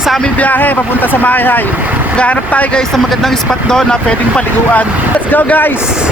kami sa aming biyahe papunta sa Mayhay. Gahanap tayo guys ng magandang spot doon na pwedeng paliguan. Let's go guys!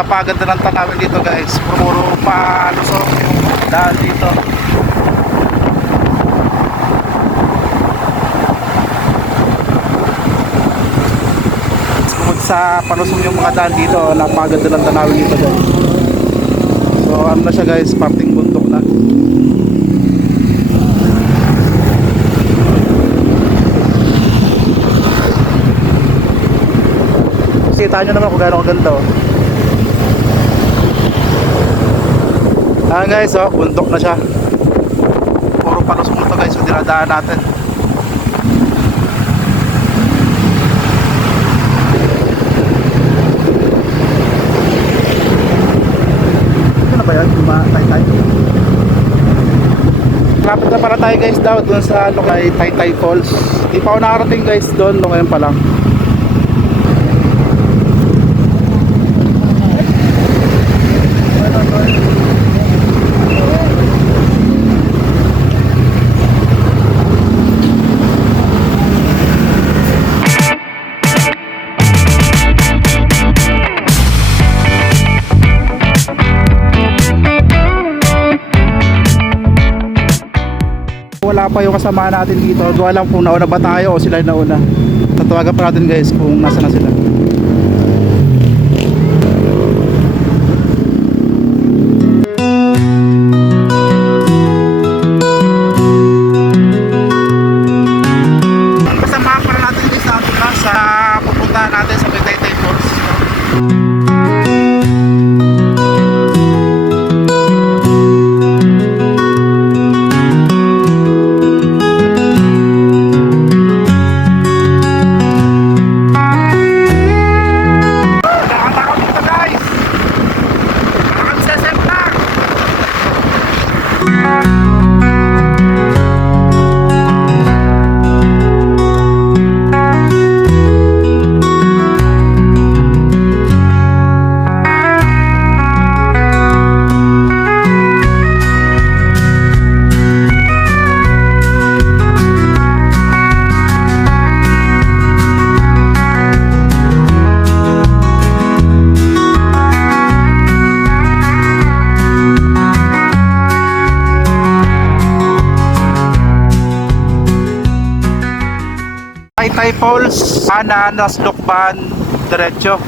Napaganda ng tanawin dito guys, puro palusok yung daan dito. Bukod sa palusok yung mga daan dito, napaganda ng tanawin dito guys. So ano na siya guys, parting bundok na. Kita nyo naman kung gano'ng kaganda oh. Ayan guys, oh, bundok na siya. Puro palusok mo to guys, so dinadaan natin. Ito na ba yan? Taytay? Lapit na pala tayo guys daw doon sa ano kay Taytay Falls. Di pa ako nakarating guys doon, ngayon pa lang. Wala pa yung kasama natin dito. Gawa lang kung nauna ba tayo o sila nauna. Tatawagan pa natin guys kung nasa na sila. Kasama pa natin guys sa pupuntahan natin sa Taytay Falls. Taytay Falls, Ananas, Lukban, diretso.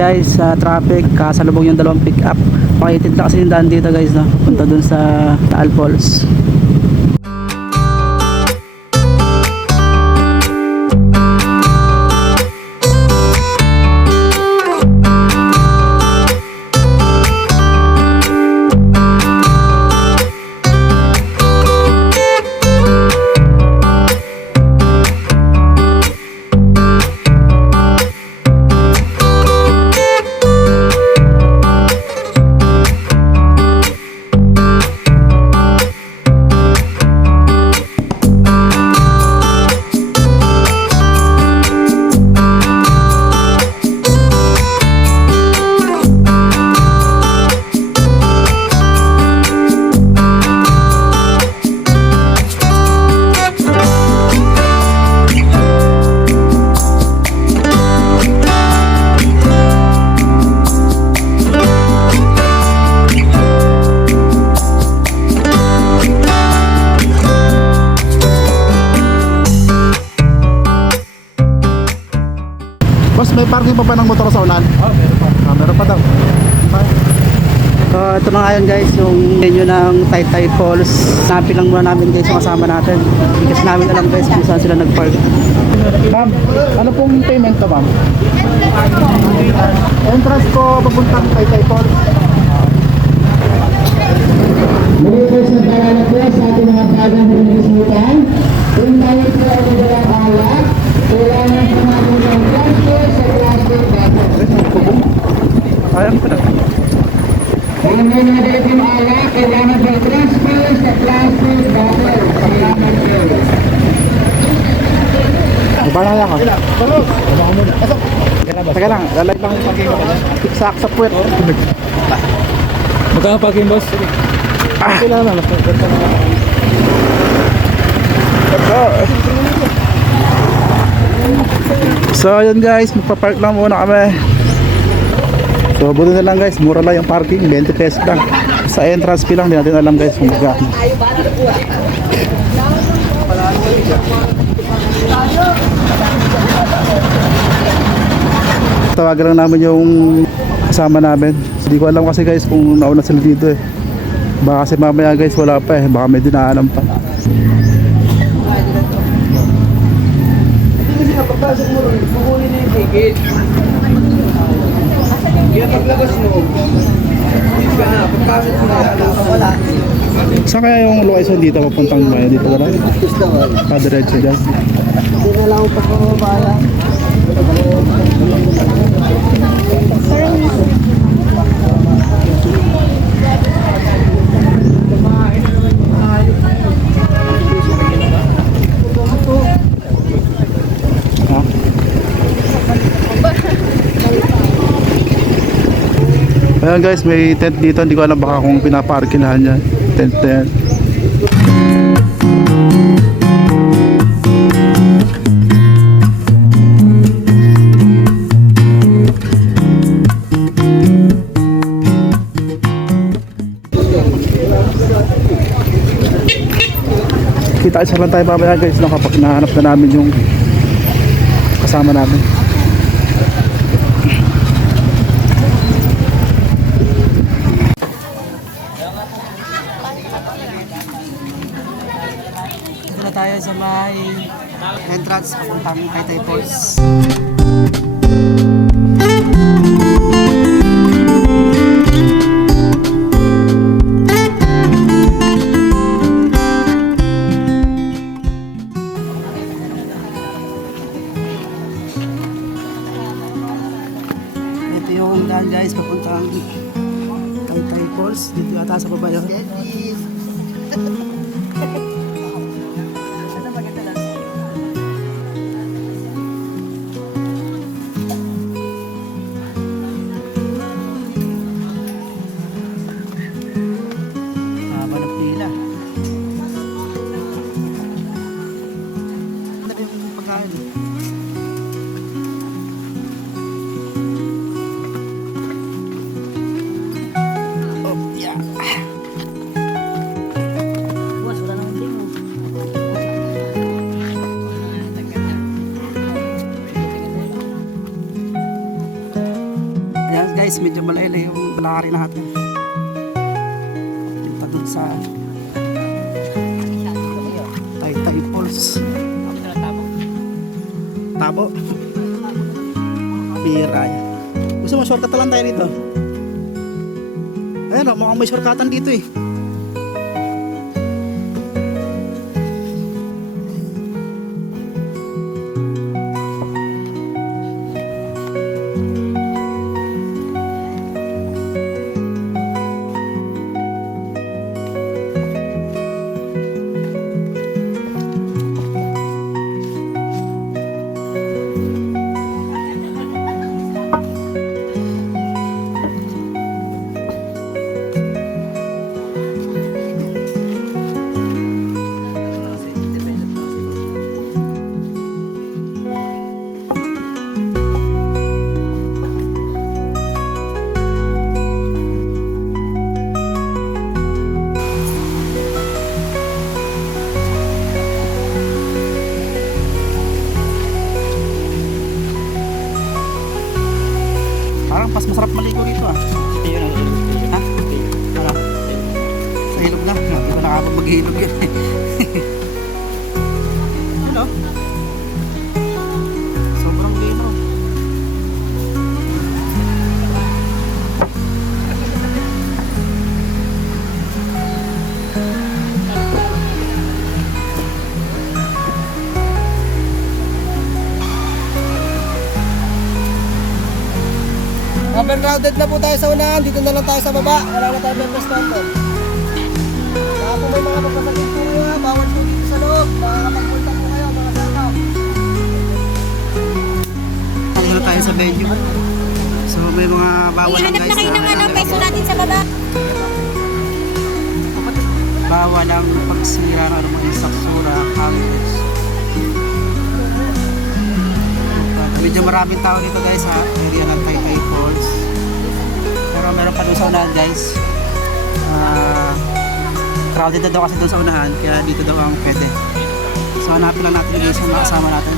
Guys, sa traffic, kasalubong yung dalawang pick up. Pakitid na kasi yung daan dito guys, no? Punta dun sa Taal Falls. Boss, may parking pa ba ng motor sa ulan? Meron pa. Meron pa daw. So, ito na nga yun guys, yung menu ng Taytay Falls. Hanapin lang muna namin guys yung kasama natin. Kasi namin alam guys kung saan sila nag-park. Ma'am, ano pong payment to ma'am? Entrance ko papuntang Taytay Falls. Muli po sa pagkakalap po sa ating mga bagang pinagkasimutan. Kung tayo po ay nagalang alak, kailangan po natin ng plastic sa plastic bottle. Sayang pa na. Kung may nagalang yung alak, kailangan po transfer sa plastic bottle. Salamat po. Iba na yan ka. Teka lang, lalay lang yung parking. Tiksak sa puwet. Magkano parking boss? Kailangan na. So yun guys, magpa-park lang muna kami. So buti na lang guys, mura lang yung parking, 20 pesos lang. Sa entrance fee lang, di natin alam guys kung magkano. Tawagan lang namin yung kasama namin. Hindi ko alam kasi guys kung nauna sila dito eh. Baka kasi mamaya guys wala pa eh, baka may dinaanan pa. Pagpasok mo rin, kukunin na yung ticket. Kaya paglabas mo, ka na, pagpasok mo na, wala. Saan kaya yung location dito papuntang bayan dito wala? Diretso dyan. Hindi na lang pa po bayan. Ayan guys, may tent dito. Hindi ko alam baka kung pinaparkinahan niya. Tent na yan. Kita isa lang tayo mamaya guys, no, kapag nahanap na namin yung kasama namin. Dito na tayo sa may entrance papuntang Taytay Falls. Taytay Falls. Dito yata sa baba yun. Haba ng pila. Ano ba yung pagkain? Oh, yeah. Ayan guys, medyo malayo yung balakari natin. Punta dun sa Taytay Falls. Tabo. Bira yan. Gusto mo, shortcut lang tayo dito. Ayan o, mukhang may shortcutan dito eh. Parang mas masarap maligo dito ah. Ha? Ano? Sa ilog na. Hindi ko nakapag maghilog yun. Hello? Sobrang lino. Overcrowded na po tayo sa unahan. Dito na lang tayo sa baba. Wala na tayo members natin. Kaya po may mga magkasakit po nga. Bawal po dito sa loob. Makakapagpunta po kayo mga sakaw. Dito na tayo sa venue. So may mga bawal lang Hanap guys. na kayo ng ano, peso natin sa baba. Bawal ang pagsira ng mga saksura, hangers. Medyo maraming tao dito guys ha, area ng Taytay Falls. Pero meron pa doon sa unahan guys. Crowded na daw kasi doon sa unahan, kaya dito daw ang pwede. So hanapin lang natin guys yung mga kasama natin.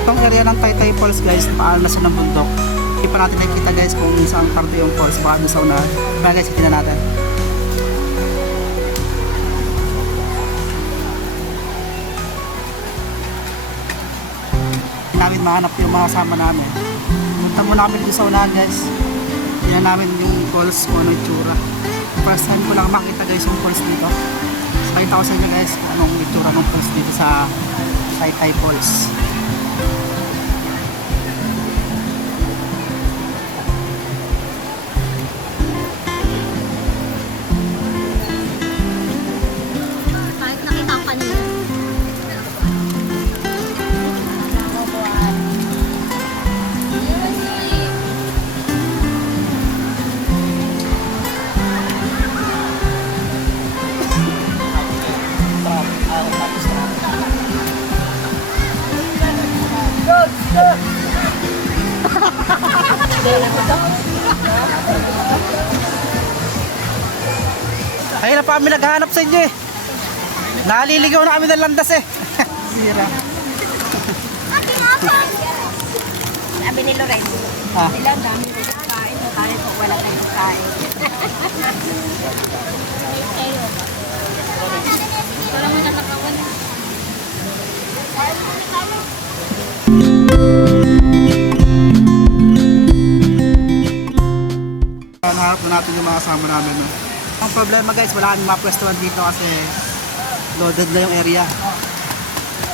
Itong area ng Taytay Falls guys, paano na siya ng bundok. Hindi pa natin nakikita guys kung saan parte yung falls, baka doon sa unahan. Kaya guys, itina natin. Namin mahanap yung mga kasama namin. Punta mo namin dito sa unahan guys. Tingnan namin yung falls kung ano yung tsura. First time ko lang makita guys yung falls dito. Sabay ko sa inyo guys kung anong itsura ng falls dito sa Taytay Falls. Kahit nakita ko kanina. Ayun na pa kami naghahanap sa inyo eh. Naliligaw na kami ng landas eh. Sira. Sabi ni Lorenzo, Ah. ilang dami rin kain mo tayo kung wala tayong kain. Wala mo natakawan. Nahanap na natin yung mga kasama namin. No? Ang problema guys, wala kami mapwestuhan dito kasi loaded na yung area.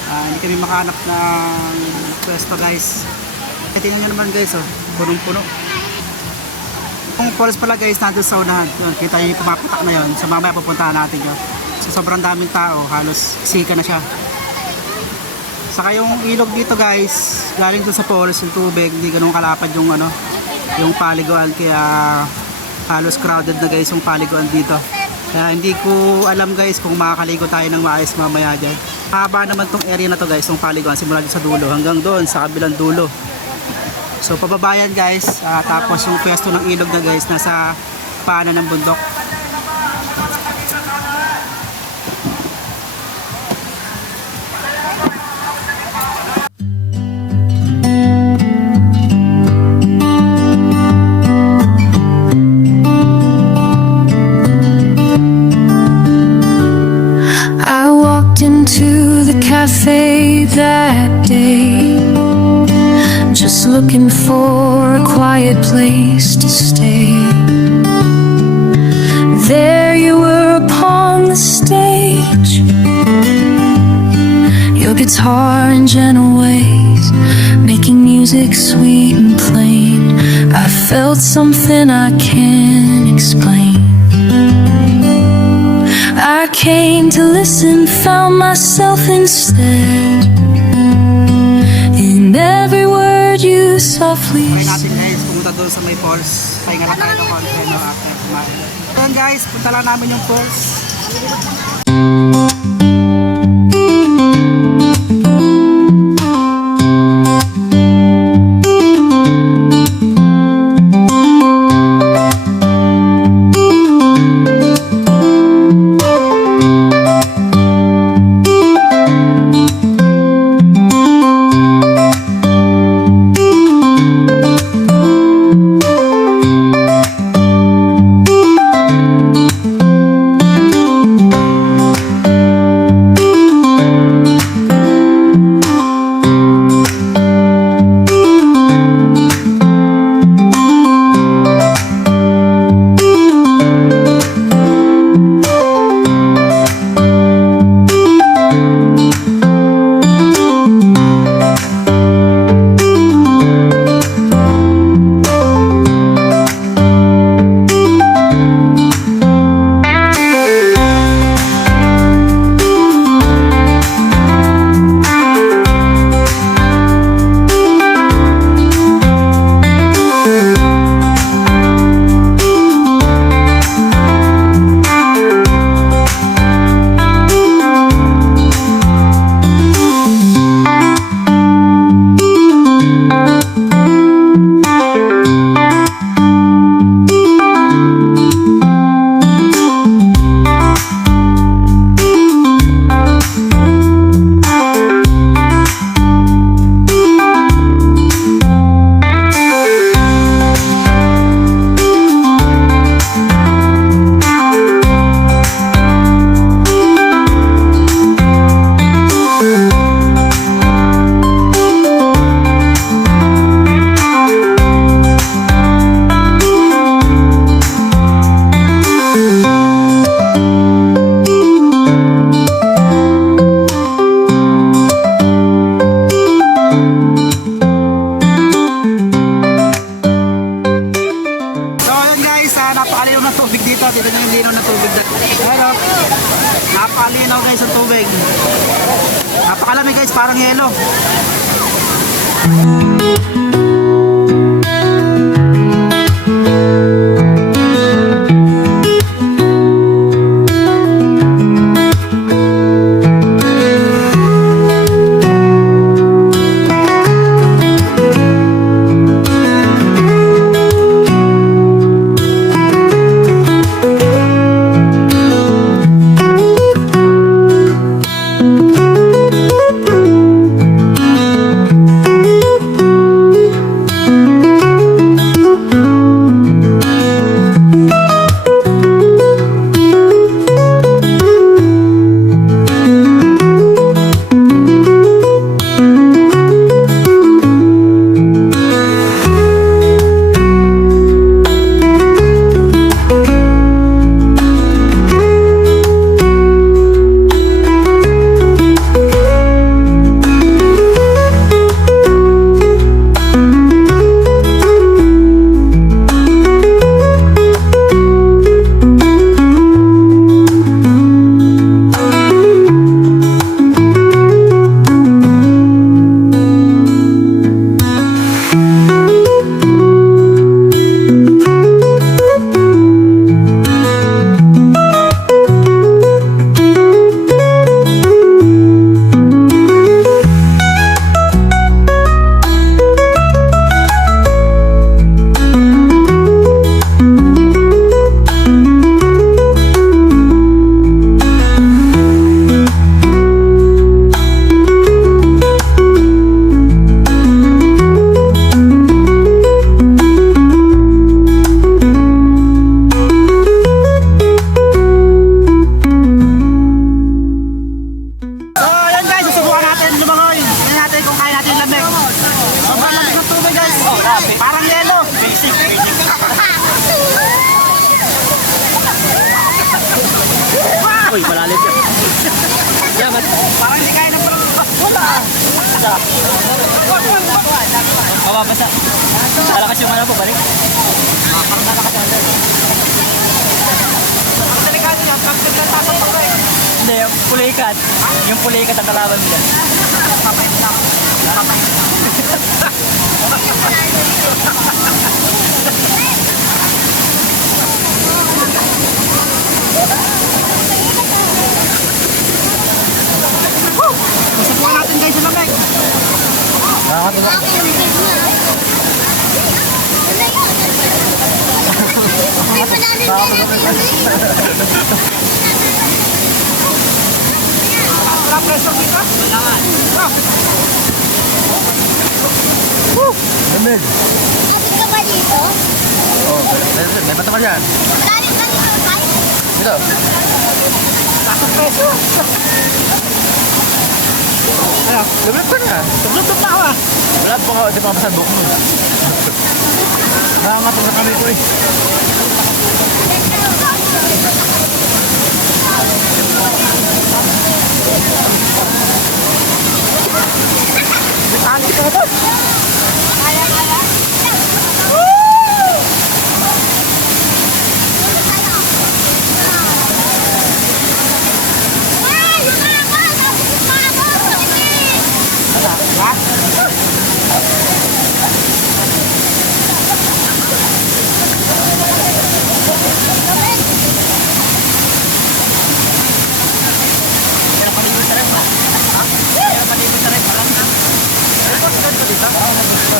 Hindi kami makahanap ng pwesto guys. tingnan nyo naman guys, oh, punong-puno. Yung falls pala guys, nandun sa unahan. Yun, kita nyo yung pumapatak na yun. So mamaya pupuntahan natin yun. So sobrang daming tao, halos sika na siya. Saka yung ilog dito guys, galing dun sa falls, yung tubig, hindi ganun kalapad yung ano, yung paliguan, kaya halos crowded na guys yung paliguan dito. Kaya hindi ko alam guys kung makakaligo tayo ng maayos mamaya dyan. Haba naman tong area na to guys, yung paliguan, simula dito sa dulo hanggang doon sa kabilang dulo. So pababayan guys, tapos yung pwesto ng ilog na guys, nasa paanan ng bundok. I walked into the cafe that day, just looking for a quiet place to stay. There you were upon the stage, your guitar in gentle ways, making music sweet and plain. I felt something I can't explain. I came to listen, found myself instead in every word you softly Try said. natin guys, pumunta doon sa may falls. Pahinga lang tayo ng konti no, after kumain. Ayan guys, punta lang namin yung falls. napakaliw ng tubig dito. Dito nyo yung linaw ng tubig. Pero, napakalinaw guys ang tubig. Napakalamig guys, parang yelo. Parang yelo. Basic. Uy, malalim yan. Yan, parang hindi kaya ng parang wala. Mababasa. Malakas yung mana po, balik. Parang nalakas yung under. Ang delikado yan, pag nagtatasap ako eh. Hindi, yung pulikat. Yung pulikat ang kalaban nila. Papayot na ako. Susubukan natin guys sa lamig. Wala pressure dito? Wala nga. Lamig. Kapit ka ba dito? Oo, may bata ka dyan. Malalim ka dito, Kai? Dito. Takot pressure. Ano? Lamig pa na. Tublog na ako ah. Wala pa ka, di pa masabok mo. Nakakatong na kami ko eh. Bitalik ka ba? Ay, yung kalabas! Ang kalabas! Sakit! Kaya palibot sa rin. Kaya palibot sa rin. Parang na. Ano ba sinod ko dito? Malalim pala ito.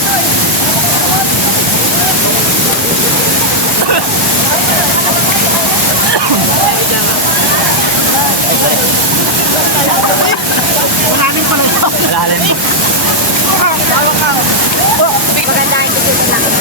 Malalim mo. Magandahin ko sila lang.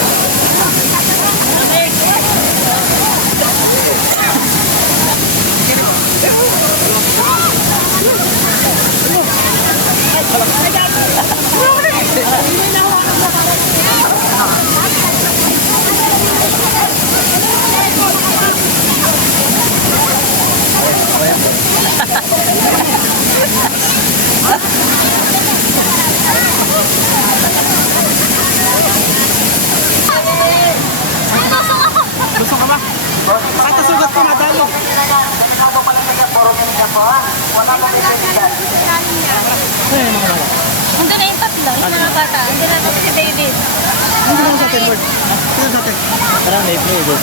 Gusto ka ba? Kahit nasugat ko nadalo. Nandun na yung tatlo, yung mga bata. Nandun na si David. Hindi lang sa atin, Lord. Tingnan sa atin. Parang may flavor.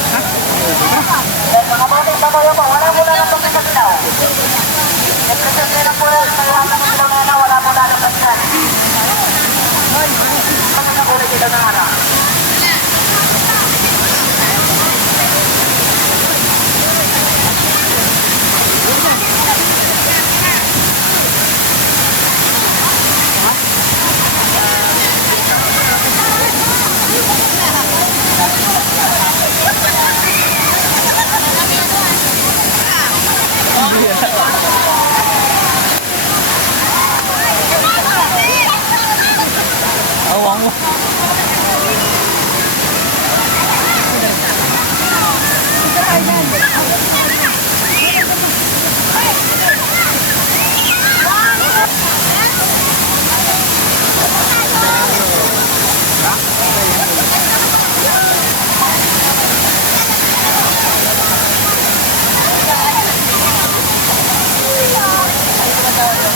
Awang mo.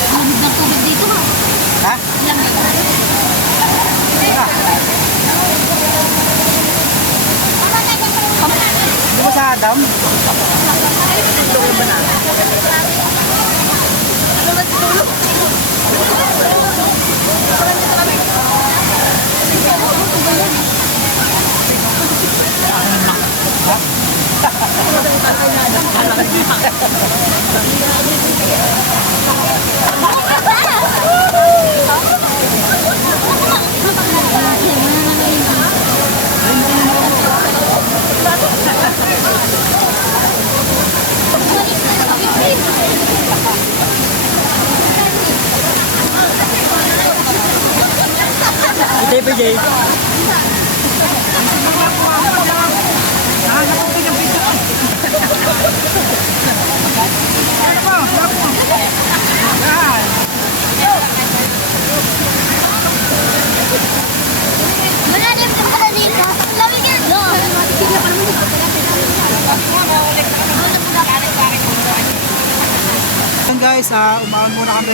Lamig ng tubig dito ha. Ha? Lamig. Di ba sa Adam? Ito pa, Jay. guys, umaon muna kami.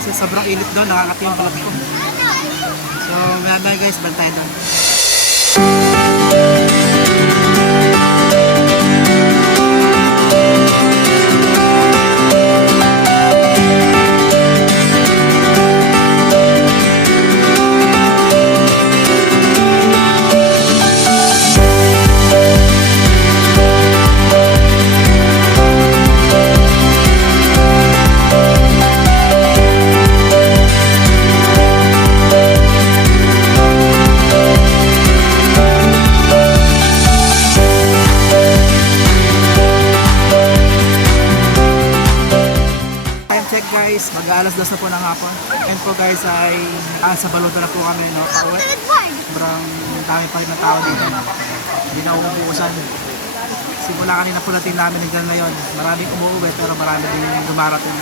Kasi sobrang init doon, nakakati yung balat ko. So, maya guys, bantay doon. Check guys, mag-aalas 2 na po ng hapon. And po guys ay sa Baluta na po kami, no? Pauwi. Sobrang dami pa rin ng tao dito. Hindi na umuusan. Simula kanina po natin namin hanggang ngayon. Maraming umuuwi pero marami din dumarating.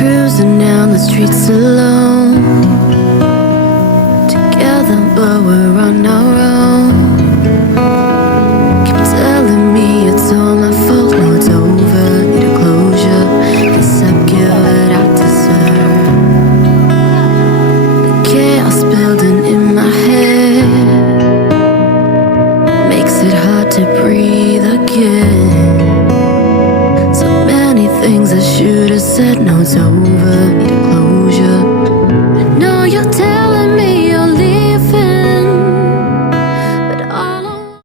Cruising down the streets alone, together but we're on our own. Keep telling me it's all my fault, no it's over, need a closure. Guess I get what I deserve. The chaos building in my head makes it hard to breathe again. So many things I should have said, no it's over.